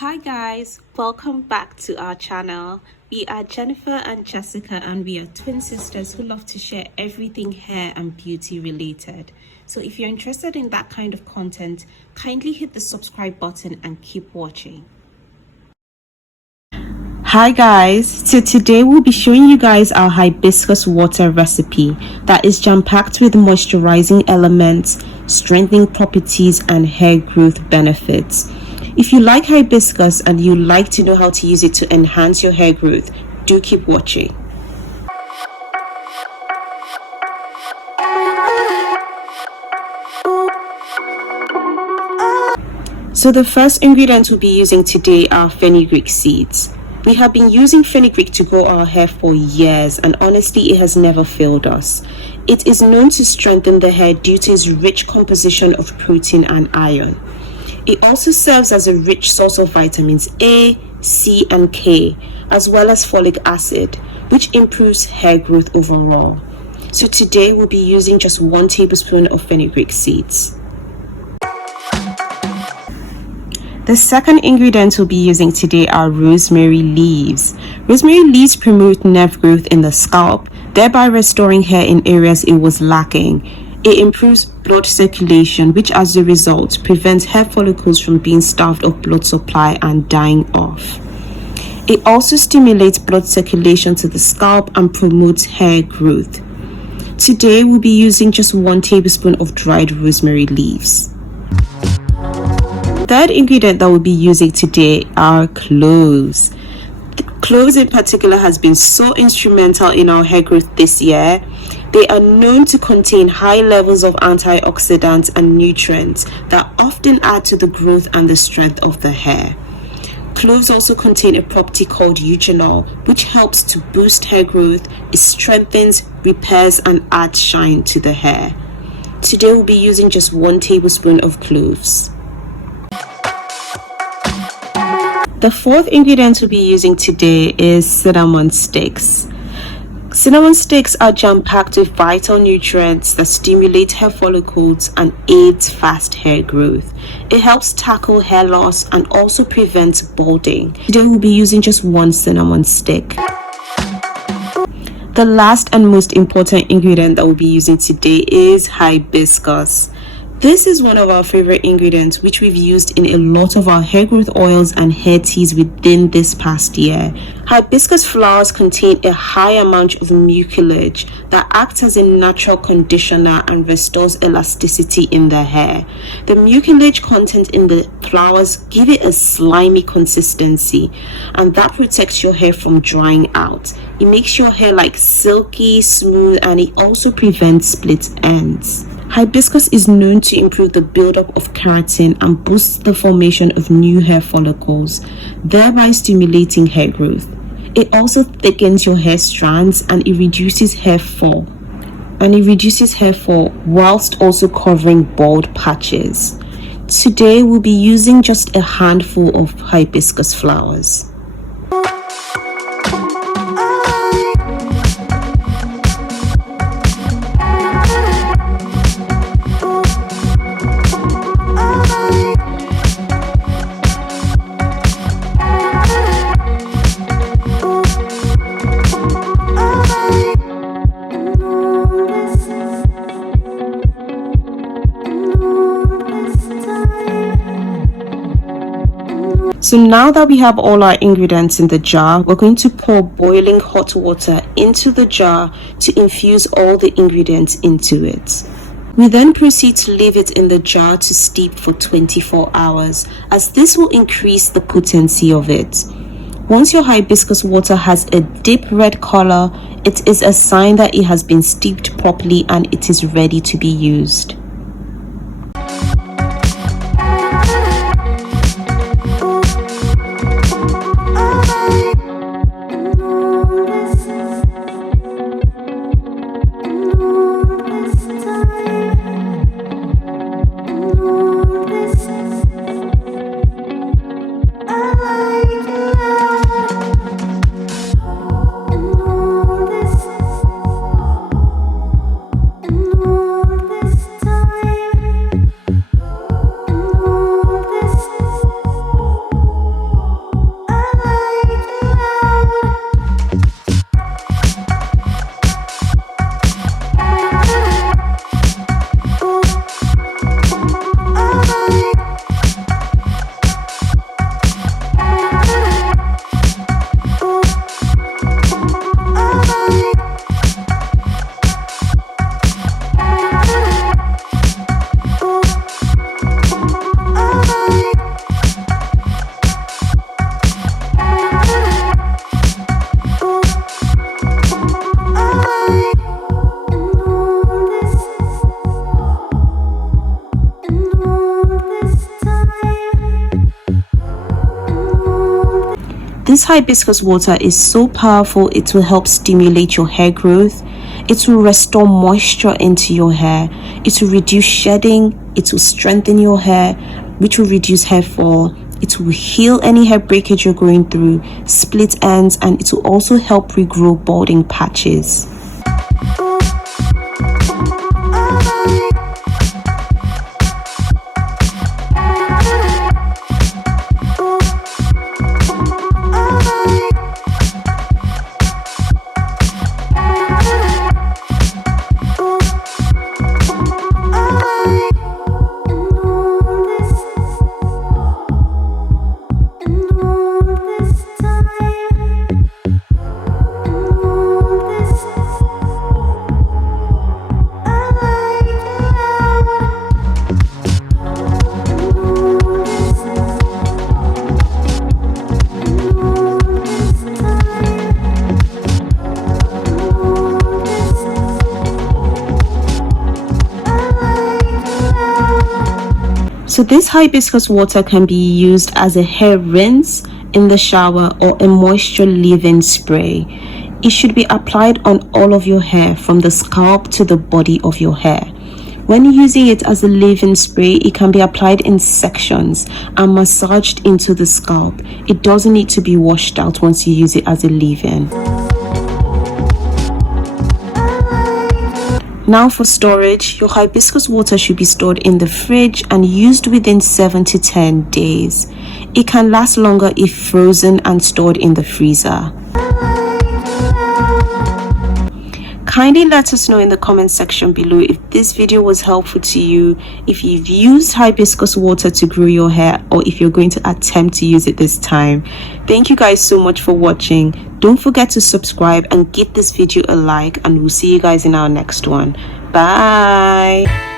Hi guys, welcome back to our channel. We are Jennifer and Jessica and we are twin sisters who love to share everything hair and beauty related. So if you're interested in that kind of content, kindly hit the subscribe button and keep watching. Hi guys, so today we'll be showing you guys our hibiscus water recipe that is jam-packed with moisturizing elements, strengthening properties and hair growth benefits. If you like hibiscus and you like to know how to use it to enhance your hair growth, do keep watching. So the first ingredient we'll be using today are fenugreek seeds. We have been using fenugreek to grow our hair for years and honestly it has never failed us. It is known to strengthen the hair due to its rich composition of protein and iron. It also serves as a rich source of vitamins A, C and K, as well as folic acid, which improves hair growth overall. So today we'll be using just 1 tablespoon of fenugreek seeds. The second ingredient we'll be using today are rosemary leaves. Rosemary leaves promote nerve growth in the scalp, thereby restoring hair in areas it was lacking. It improves blood circulation, which as a result prevents hair follicles from being starved of blood supply and dying off. It also stimulates blood circulation to the scalp and promotes hair growth. Today we'll be using just 1 tablespoon of dried rosemary leaves. Third ingredient that we'll be using today are cloves. Cloves in particular has been so instrumental in our hair growth this year. They are known to contain high levels of antioxidants and nutrients that often add to the growth and the strength of the hair. Cloves also contain a property called eugenol, which helps to boost hair growth. It strengthens, repairs and adds shine to the hair. Today we'll be using just 1 tablespoon of cloves. The fourth ingredient we'll be using today is cinnamon sticks. Cinnamon sticks are jam-packed with vital nutrients that stimulate hair follicles and aids fast hair growth. It helps tackle hair loss and also prevents balding. Today we'll be using just 1 cinnamon stick. The last and most important ingredient that we'll be using today is hibiscus. This is one of our favorite ingredients which we've used in a lot of our hair growth oils and hair teas within this past year. Hibiscus flowers contain a high amount of mucilage that acts as a natural conditioner and restores elasticity in the hair. The mucilage content in the flowers give it a slimy consistency and that protects your hair from drying out. It makes your hair like silky, smooth, and it also prevents split ends. Hibiscus is known to improve the buildup of keratin and boost the formation of new hair follicles, thereby stimulating hair growth. It also thickens your hair strands and it reduces hair fall. Whilst also covering bald patches. Today we'll be using just a handful of hibiscus flowers. So now that we have all our ingredients in the jar, we're going to pour boiling hot water into the jar to infuse all the ingredients into it. We then proceed to leave it in the jar to steep for 24 hours, as this will increase the potency of it. Once your hibiscus water has a deep red color, it is a sign that it has been steeped properly and it is ready to be used. This time This hibiscus water is so powerful, it will help stimulate your hair growth. It will restore moisture into your hair. It will reduce shedding. It will strengthen your hair, which will reduce hair fall. It will heal any hair breakage you're going through, split ends, and it will also help regrow balding patches. So this hibiscus water can be used as a hair rinse in the shower or a moisture leave-in spray. It should be applied on all of your hair from the scalp to the body of your hair. When using it as a leave-in spray, it can be applied in sections and massaged into the scalp. It doesn't need to be washed out once you use it as a leave-in. Now for storage, your hibiscus water should be stored in the fridge and used within 7 to 10 days. It can last longer if frozen and stored in the freezer. Kindly let us know in the comment section below if this video was helpful to you, if you've used hibiscus water to grow your hair, or if you're going to attempt to use it this time. Thank you guys so much for watching. Don't forget to subscribe and give this video a like, and we'll see you guys in our next one. Bye.